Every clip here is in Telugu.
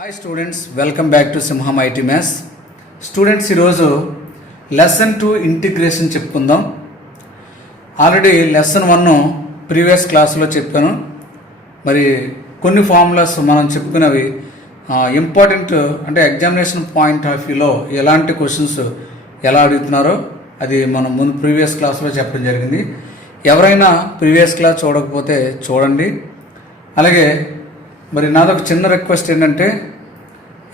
Hi students, welcome back to సింహం ఐటీ మ్యాథ్స్. స్టూడెంట్స్, ఈరోజు లెసన్ 2 ఇంటిగ్రేషన్ చెప్పుకుందాం. ఆల్రెడీ లెసన్ 1 ప్రీవియస్ క్లాస్లో చెప్పాను. మరి కొన్ని ఫార్ములాస్ మనం చెప్పుకున్నవి ఇంపార్టెంట్, అంటే ఎగ్జామినేషన్ పాయింట్ ఆఫ్ వ్యూలో ఎలాంటి క్వశ్చన్స్ ఎలా అడుగుతున్నారో అది మనం ముందు ప్రీవియస్ క్లాస్లో చెప్పడం జరిగింది. ఎవరైనా ప్రీవియస్ క్లాస్ చూడకపోతే చూడండి. అలాగే మరి నాదొక చిన్న రిక్వెస్ట్ ఏంటంటే,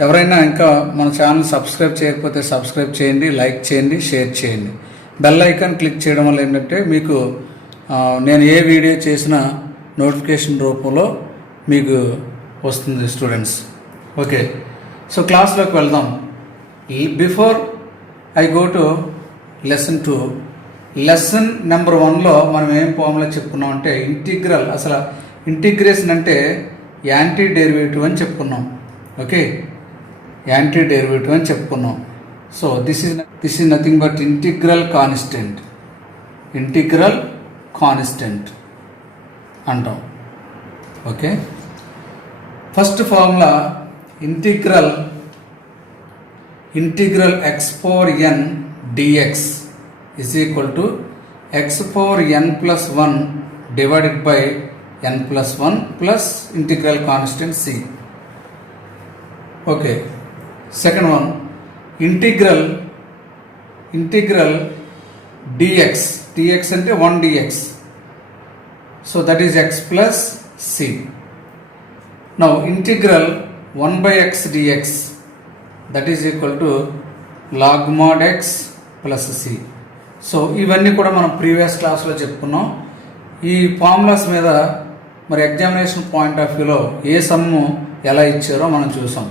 ఎవరైనా ఇంకా మన ఛానల్ సబ్స్క్రైబ్ చేయకపోతే సబ్స్క్రైబ్ చేయండి, లైక్ చేయండి, షేర్ చేయండి. బెల్ ఐకాన్ క్లిక్ చేయడం వల్ల ఏంటంటే మీకు నేను ఏ వీడియో చేసినా నోటిఫికేషన్ రూపంలో మీకు వస్తుంది స్టూడెంట్స్. ఓకే, సో క్లాస్లోకి వెళ్దాం. Before I go to lesson 2, lesson number 1లో మనం ఏం ఫార్ములా చెప్పుకున్నాం అంటే ఇంటిగ్రల్. అసలు ఇంటిగ్రేషన్ అంటే యాంటీ డెరివేటివ్ అని చెప్పుకున్నాం. ఓకే, యాంటీ డెరివేటివ్ అని చెప్పుకున్నాం. So this is nothing but integral constant అంటాం. Okay, first formula integral x power n dx is equal to x power n plus 1 divided by n plus 1 plus integral constant c. Okay, second one, integral dx ante 1 dx, so that is x plus c. Now integral 1 by x dx, that is equal to log mod x plus c. So ఇవన్నీ కూడా మనం ప్రీవియస్ క్లాస్లో చెప్పుకున్నాం. ఈ ఫార్ములాస్ మీద మరి ఎగ్జామినేషన్ పాయింట్ ఆఫ్ వ్యూలో ఏ సమ్ము ఎలా ఇచ్చారో మనం చూసాం.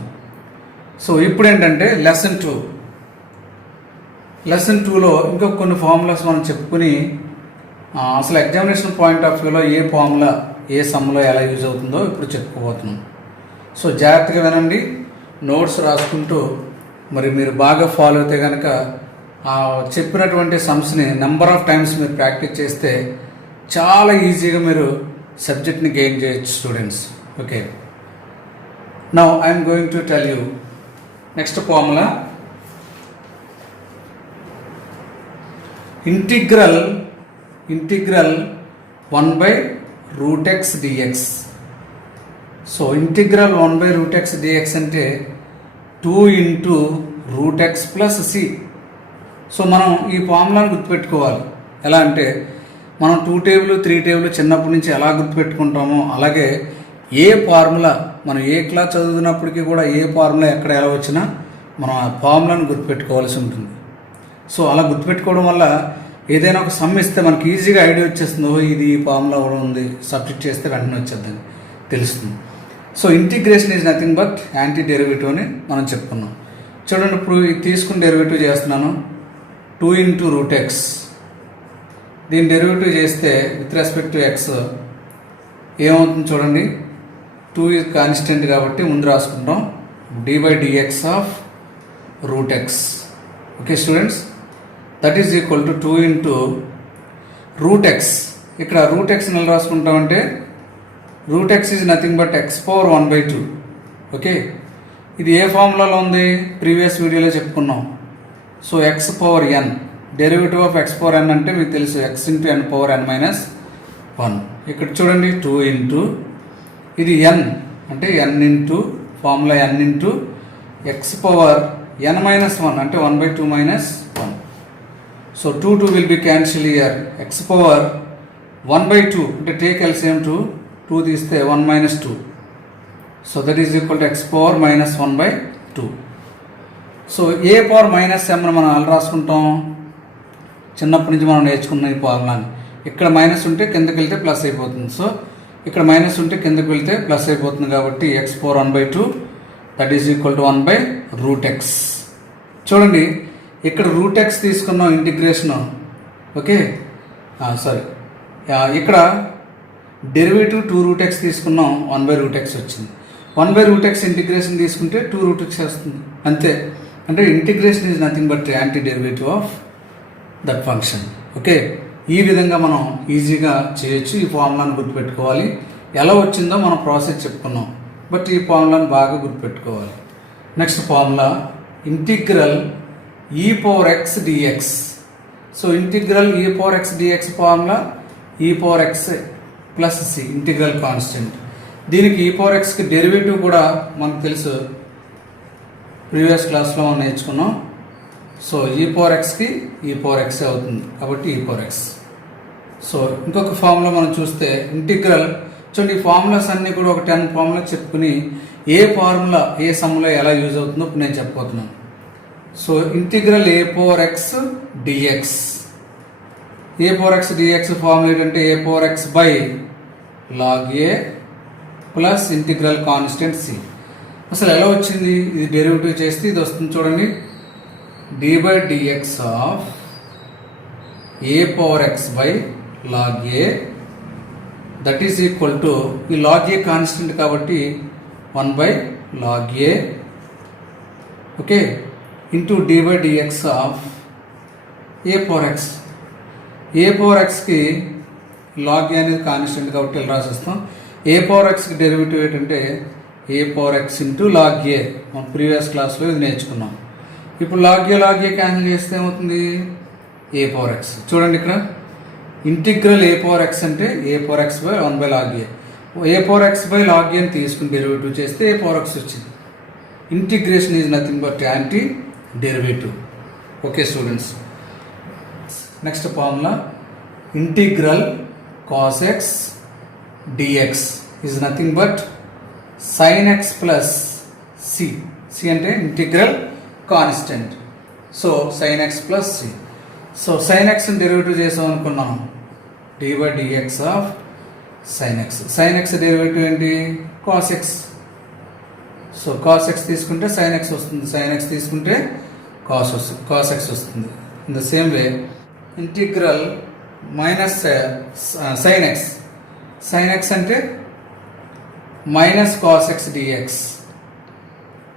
సో ఇప్పుడు ఏంటంటే లెసన్ 2లో ఇంకా కొన్ని ఫార్ములాస్ మనం చెప్పుకుని అసలు ఎగ్జామినేషన్ పాయింట్ ఆఫ్ వ్యూలో ఏ ఫార్ములా ఏ సమ్లో ఎలా యూజ్ అవుతుందో ఇప్పుడు చెప్పుకోబోతున్నాం. సో జాగ్రత్తగా వినండి, నోట్స్ రాసుకుంటూ మరి మీరు బాగా ఫాలో అయితే కనుక చెప్పినటువంటి సమ్స్ని నెంబర్ ఆఫ్ టైమ్స్ మీరు ప్రాక్టీస్ చేస్తే చాలా ఈజీగా మీరు సబ్జెక్ట్ని గెయిన్ చేయొచ్చు students. Okay, now I'm going to tell you next formula. Integral 1 by root x dx. So integral 1 by root x dx అంటే 2 into root x plus c. So మనం ఈ ఫార్ములాను గుర్తుపెట్టుకోవాలి. ఎలా అంటే మనం 2 టేబుల్ 3 టేబుల్ చిన్నప్పటి నుంచి ఎలా గుర్తుపెట్టుకుంటామో అలాగే ఏ ఫార్ములా మనం ఏ క్లాస్ చదువుతున్నప్పటికీ కూడా ఏ ఫార్ములా ఎక్కడ ఎలా వచ్చినా మనం ఆ ఫార్ములాను గుర్తుపెట్టుకోవాల్సి ఉంటుంది. సో అలా గుర్తుపెట్టుకోవడం వల్ల ఏదైనా ఒక సమ్ ఇస్తే మనకి ఈజీగా ఐడియా వచ్చేస్తుంది, ఇది ఈ ఫార్ములా కూడా ఉంది, సబ్స్టిట్యూట్ చేస్తే వెంటనే వచ్చేద్దని తెలుస్తుంది. So integration is nothing but anti derivative అని మనం చెప్పుకున్నాం. చూడండి, ఇప్పుడు తీసుకుని డెరివేటివ్ చేస్తున్నాను. 2 into root x, దీని డెరివేటివ్ చేస్తే విత్ రెస్పెక్ట్ టు ఎక్స్ ఏమవుతుంది చూడండి. 2 is కాన్స్టెంట్ కాబట్టి ముందు రాసుకుంటాం dy dx of root x. Okay students, that is equal to 2 into root x. ఇక్కడ రూట్ ఎక్స్ ఎలా రాసుకుంటామంటే root x is nothing but x power 1 by 2. Okay, ఇది ఏ ఫార్ములాలో ఉంది, ప్రీవియస్ వీడియోలో చెప్పుకున్నాం. So x power n, derivative of x power n అంటే మీకు తెలుసు x into n power n minus 1. ఇక్కడ చూడండి 2 into ఇది ఎన్ అంటే ఎన్ ఇంటూ ఫార్ములా ఎన్ into X power n minus 1 అంటే 1 by 2 minus 1. So 2 will be cancel here. X power 1 by 2 అంటే టేక్ ఎల్సిఎం 2 తీస్తే 1 minus 2. So that is equal to x power minus 1 by 2. So a power minus ఎమ్ని మనం అలా రాసుకుంటాం, చిన్నప్పటి నుంచి మనం నేర్చుకున్న ఈ ఫార్ములాని. ఇక్కడ మైనస్ ఉంటే కిందకి వెళ్తే ప్లస్ అయిపోతుంది. సో ఇక్కడ మైనస్ ఉంటే కిందకి వెళ్తే ప్లస్ అయిపోతుంది కాబట్టి X power 1 by 2 that is equal to 1 by root x. చూడండి, ఇక్కడ రూట్ ఎక్స్ తీసుకున్నాం ఇంటిగ్రేషన్. ఓకే సారీ, ఇక్కడ డెరివేటివ్ 2 root x తీసుకున్నాం, 1 by root x వచ్చింది. 1 by root x ఇంటిగ్రేషన్ తీసుకుంటే 2 root x వస్తుంది, అంతే. అంటే integration is nothing but anti derivative of that function. Okay, ఈ విధంగా మనం ఈజీగా చేయొచ్చు. ఈ ఫార్ములాను గుర్తుపెట్టుకోవాలి. ఎలా వచ్చిందో మనం ప్రాసెస్ చెప్పుకున్నాం. బట్ ఈ ఫార్ములాను బాగా గుర్తుపెట్టుకోవాలి. Next formula integral e power x dx. So integral e power x dx formula e power x plus c integral constant. దీనికి e పవర్ ఎక్స్కి డెరివేటివ్ కూడా మనకు తెలుసు, ప్రీవియస్ క్లాస్లో మనం నేర్చుకున్నాం. సో e పవర్ ఎక్స్కి e పవర్ ఎక్స్ అవుతుంది కాబట్టి e పవర్ ఎక్స్. సో ఇంకొక ఫార్ములా మనం చూస్తే ఇంటిగ్రల్, చూడండి ఈ ఫార్ములాస్ అన్నీ కూడా ఒక 10 ఫార్ములా చెప్పుకుని ఏ ఫార్ములా ఏ సమ్లో ఎలా యూజ్ అవుతుందో ఇప్పుడు నేను చెప్పబోతున్నాను. So integral a power x dx. A power x dx formula ఏంటంటే a power x by log a plus integral constant c. అసలు ఎలా వచ్చింది? ఇది డెరివేటివ్ చేస్తే ఇది వస్తుంది చూడండి, d by dx of a power x by log a that is equal to, ఈ లాగ్ ఏ కాన్స్టెంట్ కాబట్టి 1 by log a, okay, into d by dx of a power x. A power ఎక్స్కి log ఏ అనేది కాన్స్టెంట్ కాబట్టి ఇలా రాసేస్తాం. ఏ పవర్ ఎక్స్కి డెరివేటివ్ ఏంటంటే a power X into log ఏ. మనం ప్రీవియస్ క్లాస్లో ఇది నేర్చుకున్నాం. ఇప్పుడు లాగ్ ఏ క్యాన్సిల్ చేస్తే ఏమవుతుంది? A power x. చూడండి ఇక్కడ ఇంటిగ్రల్ ఏ పవర్ ఎక్స్ అంటే a power x by 1 by log a. A power x by log ఏని తీసుకుని డెరివేటివ్ చేస్తే ఏ పవర్ ఎక్స్ వచ్చింది. Integration is nothing but anti derivative. Okay students, next formula integral cos x dx is nothing but sine x plus c. C అంటే integral constant. So sine x plus c. So sine ఎక్స్ని డెరివేటివ్ చేసాం అనుకున్నాం, d by dx of sine x. Sine x derivative ఏంటి? Cos x. So cos x తీసుకుంటే సైన్ ఎక్స్ వస్తుంది, సైన్ ఎక్స్ తీసుకుంటే కాస్ ఎక్స్ వస్తుంది. In the same way integral minus sine x. Sine x అంటే minus cos x dx.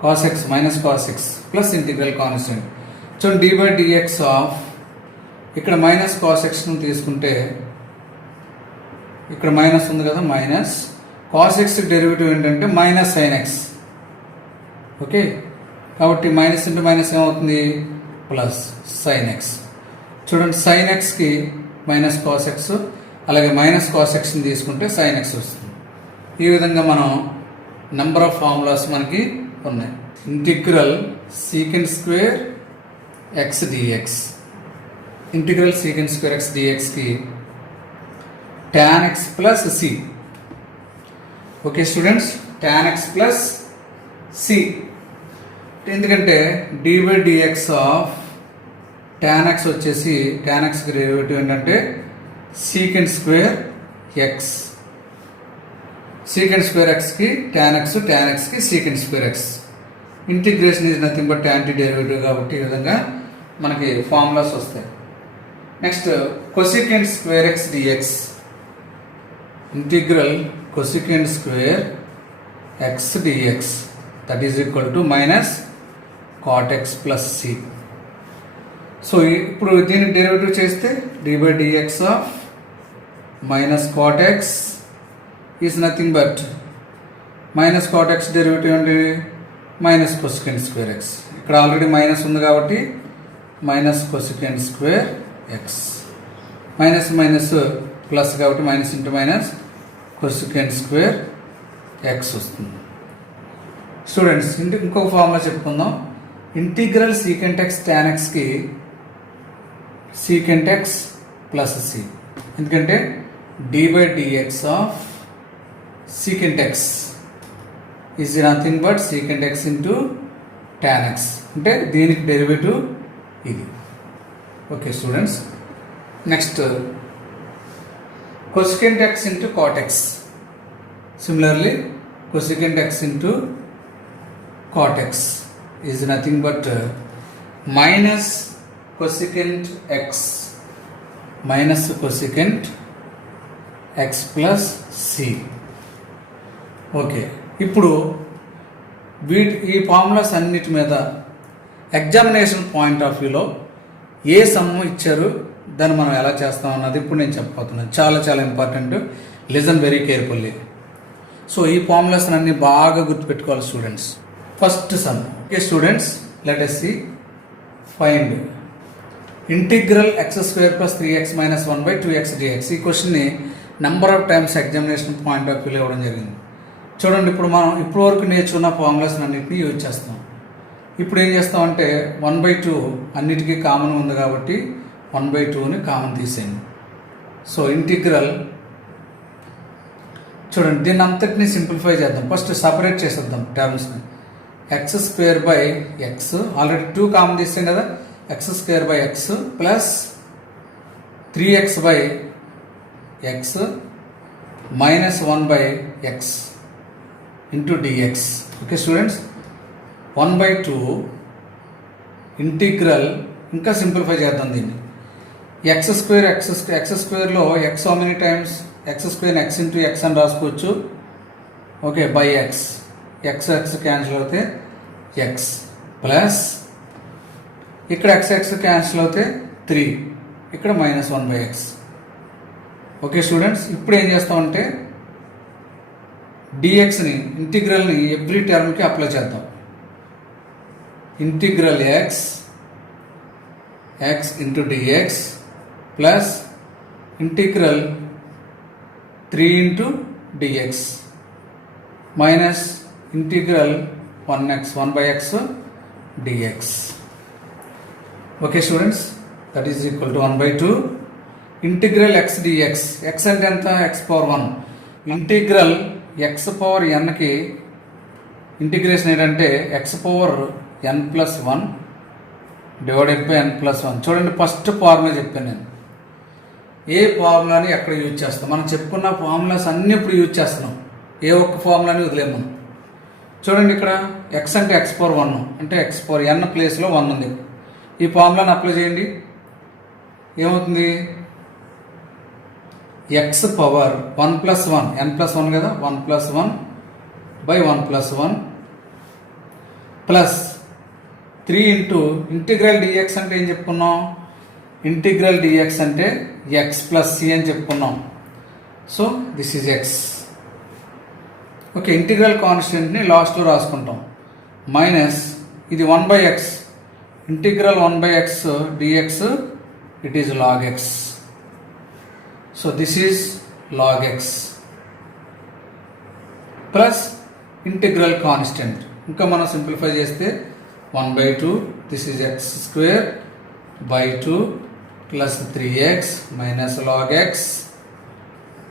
Cos x minus cos x plus integral constant. చూడండి డి బై డిఎక్స్ ఆఫ్, ఇక్కడ మైనస్ కాస్ ఎక్స్ను తీసుకుంటే ఇక్కడ మైనస్ ఉంది కదా, మైనస్ కాస్ ఎక్స్ డెరివేటివ్ ఏంటంటే మైనస్ సైన్ ఎక్స్. ఓకే, కాబట్టి మైనస్ ఇంటూ మైనస్ ఏమవుతుంది? Plus sine X. చూడండి సైన్ ఎక్స్కి మైనస్ కాస్ ఎక్స్, అలాగే మైనస్ కాస్ ఎక్స్ని తీసుకుంటే సైన్ ఎక్స్ వస్తుంది. ఈ విధంగా మనం నెంబర్ ఆఫ్ ఫార్ములాస్ మనకి ఉన్నాయి. Integral secant square x dx. Integral secant square x డిఎక్స్కి tan x plus c. Okay students, tan x plus c ఎందుకంటే d by dx of tan x వచ్చేసి tan xకి డెరివేటివ్ ఏంటంటే secant square x. Secant square ఎక్స్కి tan xకి secant square x. Integration is nothing but anti derivative కాబట్టి ఈ విధంగా మనకి ఫార్ములాస్ వస్తాయి. Next cosecant square x dx. Integral cosecant square x dx that is equal to minus cot x plus c. So ఇప్పుడు దీన్ని డెరివేటివ్ చేస్తే d by dx of minus cot x is nothing but minus cot x derivative అంటే మైనస్ కొసికెంట్ స్క్వేర్ ఎక్స్. ఇక్కడ ఆల్రెడీ మైనస్ ఉంది కాబట్టి minus cosecant square x. Minus minus plus కాబట్టి minus into minus cosecant square x వస్తుంది. స్టూడెంట్స్ ఇంకొక ఫార్ములా చెప్పుకుందాం. ఇంటిగ్రల్ సీకెంట్ ఎక్స్ tan xకి సీకెంట్ ఎక్స్ ప్లస్ సి. ఎందుకంటే d by dx of secant X is nothing but secant X into tan x. అంటే దీనికి డెరివేటివ్ ఇది. Okay students, next cosecant x into cot x. Similarly, cosecant x into cot x is nothing but minus cosecant x plus c. Okay, ఇప్పుడు ఈ ఫార్ములాస్ అన్నిటి మీద ఎగ్జామినేషన్ పాయింట్ ఆఫ్ వ్యూలో ఏ సమ్ము ఇచ్చారు, దాన్ని మనం ఎలా చేస్తాం అన్నది ఇప్పుడు నేను చెప్పబోతున్నాను. చాలా చాలా important, listen very carefully. So ఈ ఫార్ములాస్ అన్ని బాగా గుర్తుపెట్టుకోవాలి students. First some. Okay students, let us see. Find integral x² + 3x - 1 / 2x dx. ఈ క్వశ్చన్ని number of times examination point of వ్యూలో ఇవ్వడం జరిగింది. చూడండి, ఇప్పుడు మనం ఇప్పటి వరకు నేర్చుకున్న ఫార్ములాస్ అన్నింటినీ యూజ్ చేస్తాం. ఇప్పుడు ఏం చేస్తామంటే 1/2 అన్నిటికీ కామన్ ఉంది కాబట్టి 1/2ని కామన్ తీసేయండి. సో ఇంటిగ్రల్, చూడండి దీన్ని అంతటిని సింప్లిఫై చేద్దాం. ఫస్ట్ సపరేట్ చేసేద్దాం టర్మ్స్ని. x² / x, ఆల్రెడీ 2 కామన్ తీసాం కదా, x² / x plus 3x / x minus 1/x into dx. Okay students, 1/2 integral, ఇంకా సింప్లిఫై చేద్దాం దీన్ని. x²లో x how many times, x² x into x అని రాసుకోవచ్చు. Okay, by x, x cancel అవుతే x ప్లస్ ఇక్కడ x క్యాన్సిల్ అవుతే 3, ఇక్కడ మైనస్ 1/x. ఓకే స్టూడెంట్స్, ఇప్పుడు ఏం చేస్తామంటే dxని, ఇంటిగ్రల్ని ఎవ్రీ టర్మ్కి అప్లై చేద్దాం. Integral x into dx plus integral 3 into dx minus integral 1/x dx. Okay students, that is equal to 1/2 integral x dx. x అంటే ఎంత, x⁴1. ఇంటిగ్రల్ x⁴nకి ఇంటిగ్రేషన్ ఏంటంటే x⁴n+1 డివైడెడ్ బై n+1. చూడండి, ఫస్ట్ ఫార్ములా చెప్పాను నేను. ఏ ఫార్ములాని ఎక్కడ యూజ్ చేస్తాం, మనం చెప్పుకున్న ఫార్ములాస్ అన్నీ ఇప్పుడు యూజ్ చేస్తున్నాం. ఏ ఒక్క ఫార్ములాని వదిలేము మనం. చూడండి, ఇక్కడ x అంటే x⁴1 అంటే x⁴n ప్లేస్లో 1 ఉంది. ఈ ఫార్ములాని అప్లై చేయండి, ఏమవుతుంది, x⁴1+1 n+1 కదా, 1+1 / 1+1 ప్లస్ 3 ఇంటూ ఇంటిగ్రల్ dx అంటే ఏం చెప్పుకున్నాం, ఇంటిగ్రల్ dx అంటే x ప్లస్ c అని చెప్పుకున్నాం. So this is x. Okay, integral కాన్స్టెంట్ని లాస్ట్లో రాసుకుంటాం. మైనస్ ఇది 1/x, ఇంటిగ్రల్ 1/x dx, it is log x. So this is log x plus integral constant. ఇంకా మనం సింప్లిఫై చేస్తే 1/2, this is x² / 2 plus 3x minus log x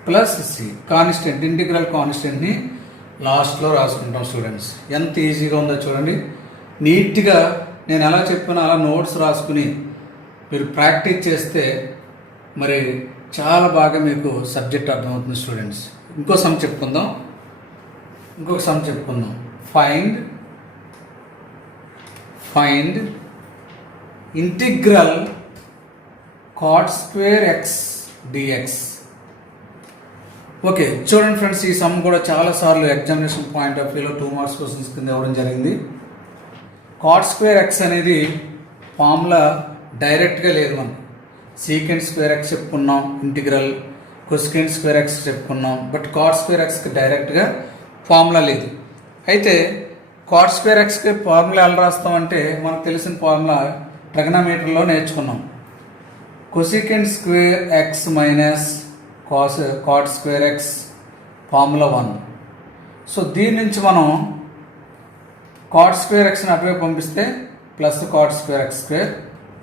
plus c. Constant, integral కాన్స్టెంట్ని లాస్ట్లో రాసుకుంటాం. స్టూడెంట్స్, ఎంత ఈజీగా ఉందో చూడండి. నీట్గా నేను ఎలా చెప్పానో అలా నోట్స్ రాసుకుని మీరు ప్రాక్టీస్ చేస్తే మరి చాలా బాగా మీకు సబ్జెక్ట్ అర్థమవుతుంది స్టూడెంట్స్. ఇంకొక సమ్ చెప్పుకుందాం. Find integral cot² x dx. Okay చూడండి ఫ్రెండ్స్, ఈ సమ్ కూడా చాలాసార్లు ఎగ్జామినేషన్ పాయింట్ ఆఫ్ వ్యూలో 2 మార్క్స్ క్వశ్చన్స్ కింద ఇవ్వడం జరిగింది. cot² x అనేది ఫార్ములా డైరెక్ట్గా లేదు. మనం sec² x చెప్పుకున్నాం, ఇంటిగ్రల్ cosec² x చెప్పుకున్నాం. బట్ cot² xకి డైరెక్ట్గా ఫార్ములా లేదు. అయితే cot² xకి ఫార్ములా ఎలా రాస్తామంటే మనకు తెలిసిన ఫార్ములా ట్రిగనోమెట్రీలో నేర్చుకున్నాం. cosec² x minus cot² x formula 1. So దీని నుంచి మనం cot² xని అటువైపు పంపిస్తే ప్లస్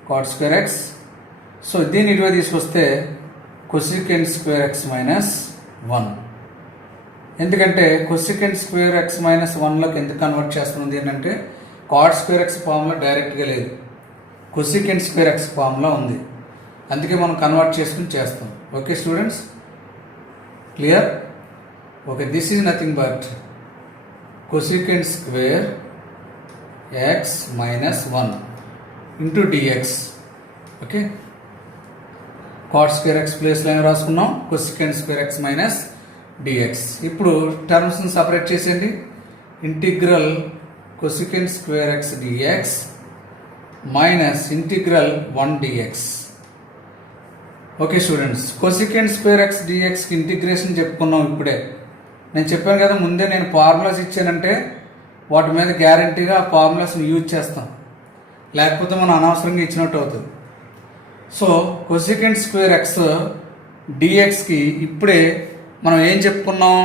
cot² x. సో దీన్ని ఇటువైపు తీసుకొస్తే cosec² x మైనస్ 1. ఎందుకంటే cosec² x మైనస్ 1లోకి ఎందుకు కన్వర్ట్ చేస్తున్నది ఏంటంటే cot² x ఫార్ములా డైరెక్ట్గా లేదు, cosec² x ఫార్ములా ఉంది. అందుకే మనం కన్వర్ట్ చేసుకుని చేస్తాం. Okay students, clear? Okay, this is nothing but cosec² x minus 1 into dx. Okay, cot² x ప్లేస్లో ఏం రాసుకున్నాం, cosec² x మైనస్ dx. ఇప్పుడు టర్మ్స్ని సపరేట్ చేసేయండి. Integral cosec² x dx minus integral 1 dx. Okay students, cosec² x dxకి ఇంటిగ్రేషన్ చెప్పుకున్నాం ఇప్పుడే. నేను చెప్పాను కదా ముందే నేను ఫార్ములాస్ ఇచ్చానంటే వాటి మీద గ్యారంటీగా ఆ ఫార్ములాస్ని యూజ్ చేస్తాం, లేకపోతే మనం అనవసరంగా ఇచ్చినట్టు అవుతుంది. సో కొసికెంట్ స్క్వేర్ ఎక్స్ డిఎక్స్కి ఇప్పుడే మనం ఏం చెప్పుకున్నాం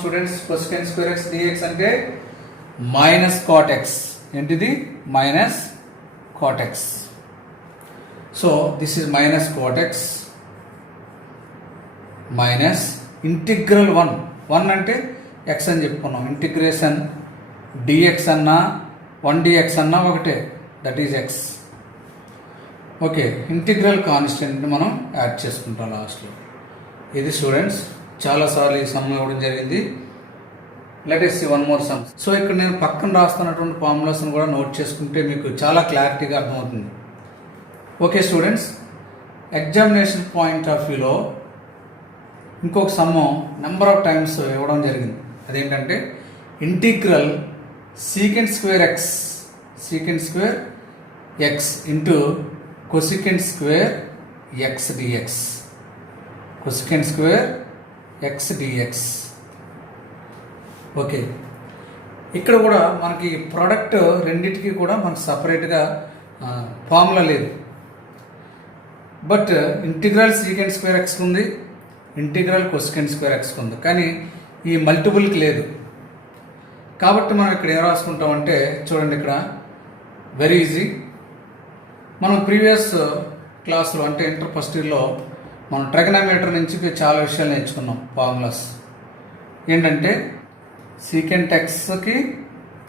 students? Cosecant square x dx అంటే మైనస్ కాట్ ఎక్స్. ఏంటిది? Minus cot x. So this is minus cot x minus integral 1 అంటే ఎక్స్ అని చెప్పుకున్నాం. ఇంటిగ్రేషన్ డిఎక్స్ అన్నా 1dx అన్నా ఒకటే, that is x. Okay, integral కాన్స్టెంట్ని మనం యాడ్ చేసుకుంటాం లాస్ట్లో. ఇది స్టూడెంట్స్ చాలాసార్లు ఈ సమ్ ఇవ్వడం జరిగింది. Let us see one more sum. So ఇక్కడ నేను పక్కన రాస్తున్నటువంటి ఫార్ములాస్ని కూడా నోట్ చేసుకుంటే మీకు చాలా క్లారిటీగా అర్థమవుతుంది. Okay students, examination point of వ్యూలో ఇంకొక సమ్ము నెంబర్ ఆఫ్ టైమ్స్ ఇవ్వడం జరిగింది. అదేంటంటే integral secant square x into cosecant square x dx. Cosecant square x dx. Okay, ఇక్కడ కూడా మనకి ప్రోడక్ట్ రెండింటికి కూడా మనకు సపరేట్గా ఫార్ములా లేదు. But integral secant square X ఉంది, ఇంటిగ్రల్ కొసికెంట్ స్క్వేర్ ఎక్స్ ఉంది, కానీ ఈ మల్టిపుల్కి లేదు. కాబట్టి మనం ఇక్కడ ఏం రాసుకుంటామంటే చూడండి, ఇక్కడ వెరీ ఈజీ. మనం ప్రీవియస్ క్లాస్లో అంటే ఇంటర్ ఫస్ట్ ఇయర్లో మనం ట్రిగనోమెట్రీ నుంచి చాలా విషయాలు నేర్చుకున్నాం. ఫార్ములాస్ ఏంటంటే సీకెంట్ ఎక్స్కి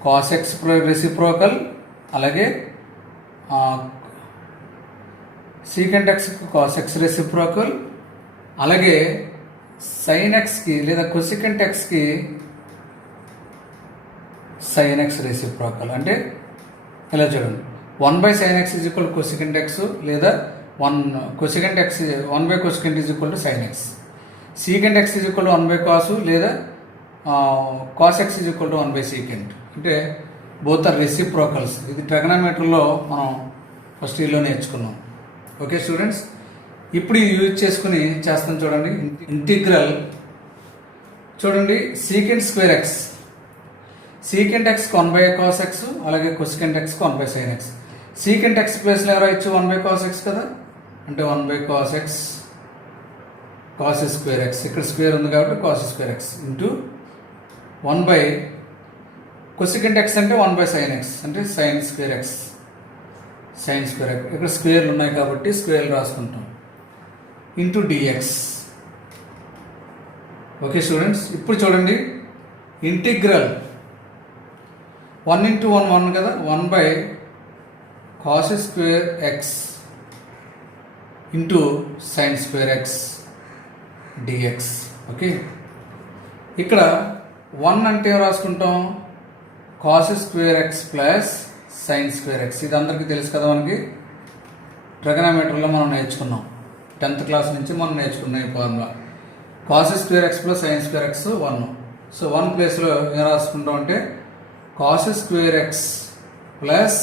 కాస్ ఎక్స్ రెసిప్రోకల్, అలాగే సీకెంట్ ఎక్స్కి కాస్ ఎక్స్ రెసిప్రోకల్, అలాగే సైన్ ఎక్స్కి లేదా కొసికెంట్ ఎక్స్కి సైన్ ఎక్స్ రెసిప్రోకల్. అంటే ఇలా చూడండి, 1/sin x is equal to cosecant X, లేదా 1 x 1/cosecant is equal to sign X. Secant X is equal to 1/cos, లేదా cos X is equal to 1/secant. అంటే బోత్ ఆర్ రెసిప్రోకల్స్. ఇది ట్రిగనోమెట్రీలో మనం ఫస్ట్ ఇయర్లో నేర్చుకున్నాం. ఓకే స్టూడెంట్స్, ఇప్పుడు ఇది యూజ్ చేసుకుని చేస్తాం. చూడండి, ఇంటిగ్రల్ చూడండి సీకెంట్ స్క్వేర్ ఎక్స్, సీకెంట్ ఎక్స్కి 1/cos x, అలాగే కొసికెంట్ ఎక్స్కి 1/sin x. సీకెంట్ ఎక్స్ ప్లేస్లో ఎవరో ఇచ్చు 1/cos x కదా, అంటే 1/cos x cos square x, ఇక్కడ స్క్వేర్ ఉంది కాబట్టి cos square x into 1/ cosecant x అంటే 1/sin x, అంటే సైన్ స్క్వేర్ ఎక్స్. ఇక్కడ స్క్వేర్లు ఉన్నాయి కాబట్టి స్క్వేర్లు రాసుకుంటాం, ఇంటూ డిఎక్స్. ఓకే స్టూడెంట్స్, ఇప్పుడు చూడండి ఇంటిగ్రల్ 1 into 1 కదా, 1/cos square x into sine square x dx. Okay, ఇక్కడ 1 అంటే రాసుకుంటాం cos square x plus sine square x. ఇది అందరికీ తెలుసు కదా, మనకి ట్రిగనోమెట్రీలో మనం నేర్చుకున్నాం. 10th క్లాస్ నుంచి మనం నేర్చుకున్నాం ఈ formula. Cos square x plus sine square x 1. So 1 ప్లేస్లో ఏం రాసుకుంటాం అంటే cos square x plus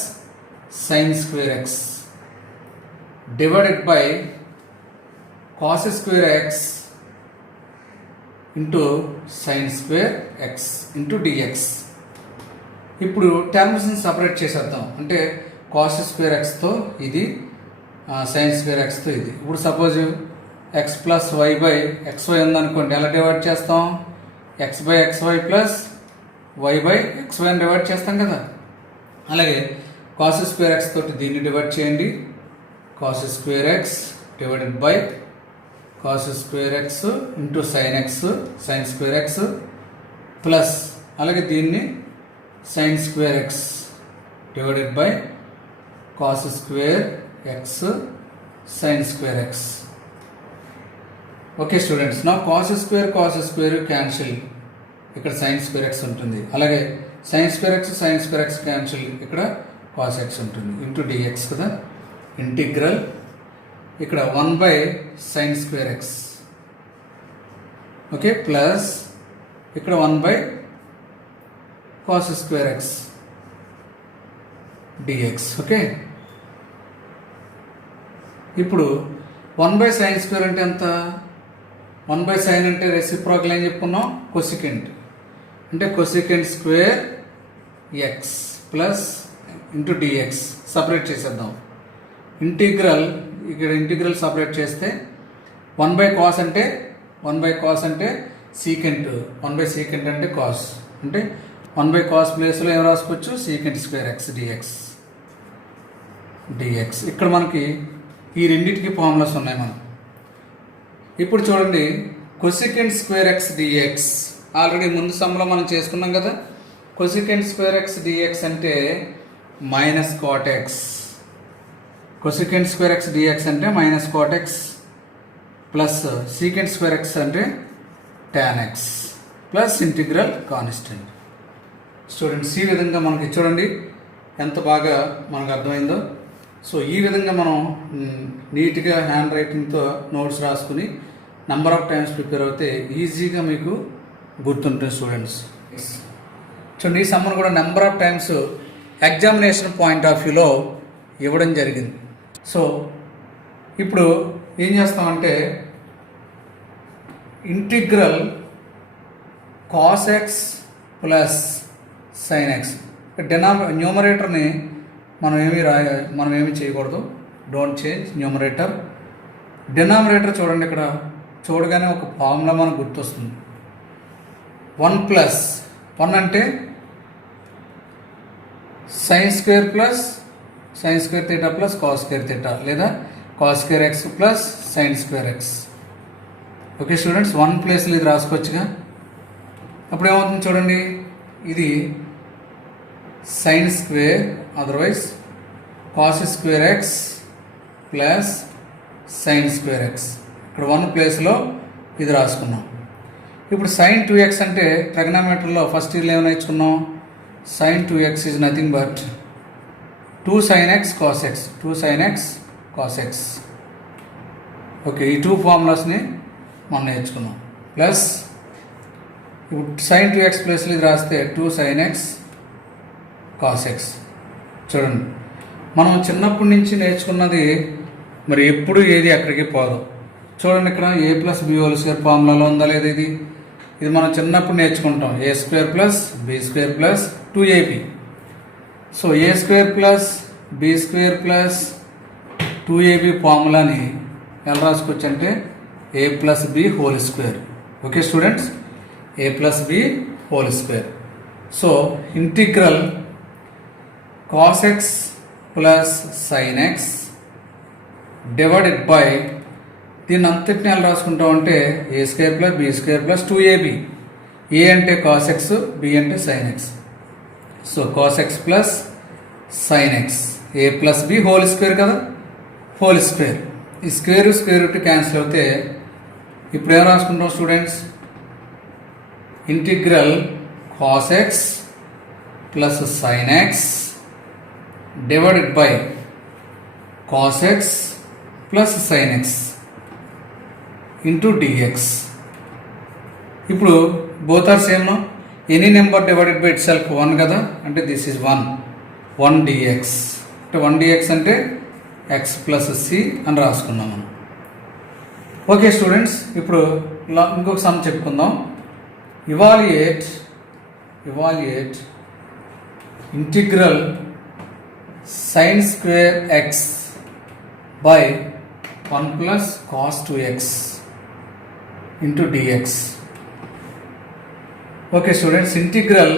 sine square x divided by cos square x into sine square x into dx. ఇప్పుడు టర్మ్స్ని సపరేట్ చేసేద్దాం. అంటే కాస్ స్క్వేర్ ఎక్స్తో ఇది, సైన్ స్క్వేర్ ఎక్స్తో ఇది. ఇప్పుడు suppose x plus y by x y ఉందనుకోండి, ఎలా డివైడ్ చేస్తాం? X by x y plus y by x y అని డివైడ్ చేస్తాం కదా. అలాగే కాస్ స్క్వేర్ ఎక్స్ తోటి దీన్ని డివైడ్ చేయండి. Cos square x divided by cos square x into sign x, sign square x plus అలాగే దీన్ని sign square x divided by cos square x sine square x. Okay students, నా కాస్ స్క్వేర్ క్యాన్సిల్, ఇక్కడ సైన్ స్క్వేర్ ఎక్స్ ఉంటుంది. అలాగే సైన్ స్క్వేర్ ఎక్స్ క్యాన్సిల్, ఇక్కడ కాస్ ఎక్స్ ఉంటుంది ఇంటూ డిఎక్స్ కదా. ఇంటిగ్రల్ ఇక్కడ 1/sin square x, okay, plus ఇక్కడ 1/cos square x dx. Okay, ఇప్పుడు 1/sin స్క్వేర్ అంటే ఎంత? 1/sin అంటే రెసిప్రోకల్ ఏం చెప్పుకున్నాం, కొసికెంట్. అంటే cosecant square x plus into dx. Separate చేసేద్దాం. ఇంటిగ్రల్, ఇక్కడ ఇంటిగ్రల్ సపరేట్ చేస్తే 1/cos అంటే సీకెంట్, 1/secant అంటే కాస్, అంటే 1/cos ప్లేస్లో ఏం రాసుకోవచ్చు, సీకెంట్ స్క్వేర్ ఎక్స్ డిఎక్స్. ఇక్కడ మనకి ఈ రెండింటికి ఫార్ములాస్ ఉన్నాయి మనం. ఇప్పుడు చూడండి, cosecant square x dx already ముందు సమ్లో మనం చేసుకున్నాం కదా. కొసికెంట్ స్క్వేర్ ఎక్స్ డిఎక్స్ అంటే minus cot x. Cosecant square x dx అంటే minus cot x plus secant square x అంటే tan x plus integral constant. Students, ఈ విధంగా మనకి చూడండి ఎంత బాగా మనకు అర్థమైందో. సో ఈ విధంగా మనం నీట్గా హ్యాండ్ రైటింగ్తో నోట్స్ రాసుకుని నెంబర్ ఆఫ్ టైమ్స్ ప్రిపేర్ అవుతే ఈజీగా మీకు గుర్తుంటుంది స్టూడెంట్స్. చూడండి, ఈ సమ్మర్ కూడా number of times examination point of వ్యూలో ఇవ్వడం జరిగింది. సో ఇప్పుడు ఏం చేస్తామంటే integral cos x plus sine x, న్యూమరేటర్ని మనం ఏమి చేయకూడదు. Don't change numerator. డినామినేటర్ చూడండి, ఇక్కడ చూడగానే ఒక ఫార్ములా మనకు గుర్తొస్తుంది. 1 అంటే sine square theta plus cos square theta, లేదా cos square x plus sine square x. Okay students, 1 ప్లేస్లో ఇది రాసుకోవచ్చుగా. అప్పుడు ఏమవుతుంది చూడండి, ఇది sine square otherwise cos square x plus sine square x. ఇక్కడ 1 ప్లేస్లో ఇది రాసుకున్నాం. ఇప్పుడు సైన్ 2x అంటే ట్రిగనోమెట్రీలో ఫస్ట్ ఇయర్లో ఏమైనా నేర్చుకున్నాం, sine 2x is nothing but 2 sin x cos x, 2 sin x cos x. Okay, ఈ 2 ఫార్ములాస్ని మనం నేర్చుకున్నాం. ప్లస్ ఇప్పుడు సైన్ 2x ప్లేస్లో ఇది రాస్తే 2 sin x cos x. చూడండి, మనం చిన్నప్పటి నుంచి నేర్చుకున్నది మరి ఎప్పుడు ఏది అక్కడికి పోదు. చూడండి, ఇక్కడ a+b² ఫార్ములాలో ఉందా లేదా, ఇది మనం చిన్నప్పుడు నేర్చుకుంటాం. a² plus b² plus 2ab. So a² plus b² plus 2ab ఫార్ములాని ఎలా రాసుకోవచ్చు అంటే a+b². Okay students, a+b². So integral cos x plus sin x divided by దీన్ని అంతటిని ఎలా రాసుకుంటాం అంటే a² plus b² plus 2ab. a అంటే cos x, b అంటే sin x. So cos x plus sin x, a+b² కదా, హోల్². ఈ స్క్వేర్ రూట్ క్యాన్సిల్ అవుతే ఇప్పుడు ఏం రాసుకుంటాం students, integral cos x plus sin x divided by cos x plus sin x into dx. ఇప్పుడు both are same no, any number divided by itself 1 కదా, అంటే దిస్ ఈజ్ 1 dx. అంటే 1 dx అంటే x ప్లస్ c అని రాసుకున్నాం మనం. ఓకే స్టూడెంట్స్, ఇప్పుడు ఇంకొక సమ్ చెప్పుకుందాం. Evaluate integral sin square x by 1 plus cos 2x into dx. Okay students, integral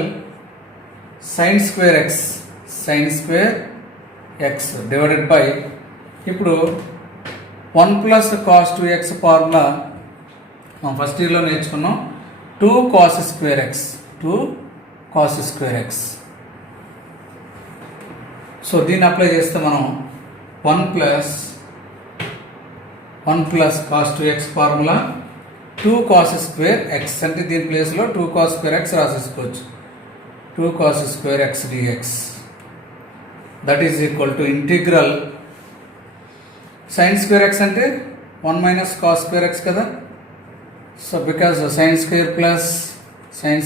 sin square x divided by, ఇప్పుడు 1 ప్లస్ cos 2x ఫార్ములా మనం ఫస్ట్ ఇయర్లో నేర్చుకున్నాం. 2 cos స్క్వేర్ ఎక్స్. సో దీన్ని అప్లై చేస్తే మనం 1 plus cos 2x formula 2 cos square x, అంటే దీని ప్లేస్లో 2 cos స్క్వేర్ ఎక్స్ రాసేసుకోవచ్చు. 2 cos square x dx. That is equal to integral sin square x అంటే 1 మైనస్ cos స్క్వేర్ ఎక్స్ కదా. So because sin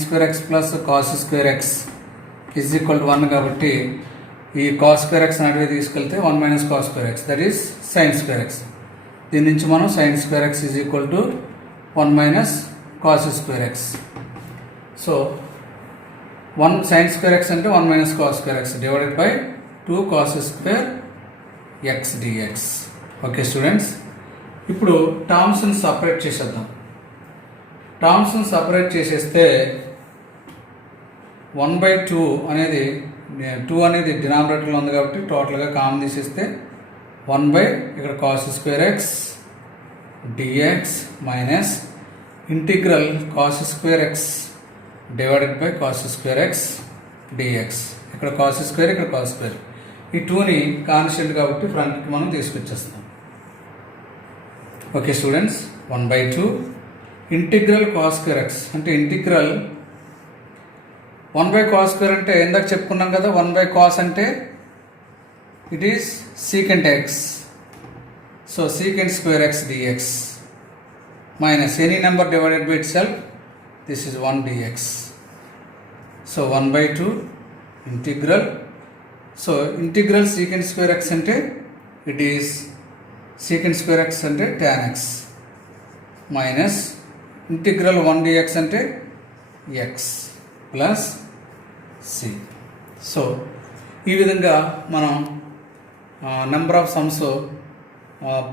square x plus cos square X is equal to 1 కాబట్టి ఈ cos స్క్వేర్ ఎక్స్ నడివే తీసుకెళ్తే 1 minus cos square X, that is sin square X. దీని నుంచి మనం sin square X is equal to 1 minus cos square x. So 1 sin square x అంటే 1 minus cos square x divided by 2 cos square x dx. Okay students, ఇప్పుడు టర్మ్స్ని సపరేట్ చేసేద్దాం. టర్మ్స్ని సపరేట్ చేసేస్తే 1/2 అనేది 2 అనేది డినామినేటర్లో ఉంది కాబట్టి టోటల్గా కామన్ తీసేస్తే 1 ఇక్కడ cos square x dx minus integral cos square x divided by cos square x dx. ఇక్కడ cos square ఇక్కడ cos square. ఈ 2ని కాన్స్టెంట్ కాబట్టి ఫ్రంట్కి మనం తీసుకొచ్చేస్తాం. ఓకే స్టూడెంట్స్, 1/2 ఇంటిగ్రల్ cos square x అంటే ఇంటిగ్రల్ 1/cos square అంటే ఇందాక చెప్పుకున్నాం కదా, 1/cos అంటే it is secant x. So secant square x dx minus any number divided by itself, this is 1 dx. So 1/2 integral. So integral secant square x అంటే it is secant square x అంటే tan x minus integral 1 dx అంటే x plus c. సో ఈ విధంగా మనం నెంబర్ ఆఫ్ సమ్స్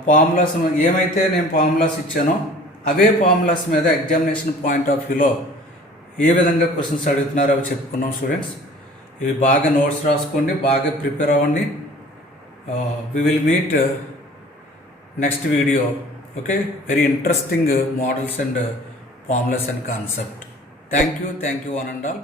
ఫార్ములాస్ ఏమైతే నేను ఫార్ములాస్ ఇచ్చానో అవే ఫార్ములాస్ మీద ఎగ్జామినేషన్ పాయింట్ ఆఫ్ వ్యూలో ఏ విధంగా క్వశ్చన్స్ అడుగుతున్నారో అవి చెప్పుకున్నాం స్టూడెంట్స్. ఇవి బాగా నోట్స్ రాసుకోండి, బాగా ప్రిపేర్ అవ్వండి. We will meet next video. Okay, very interesting models and formulas and concept. Thank you one and all.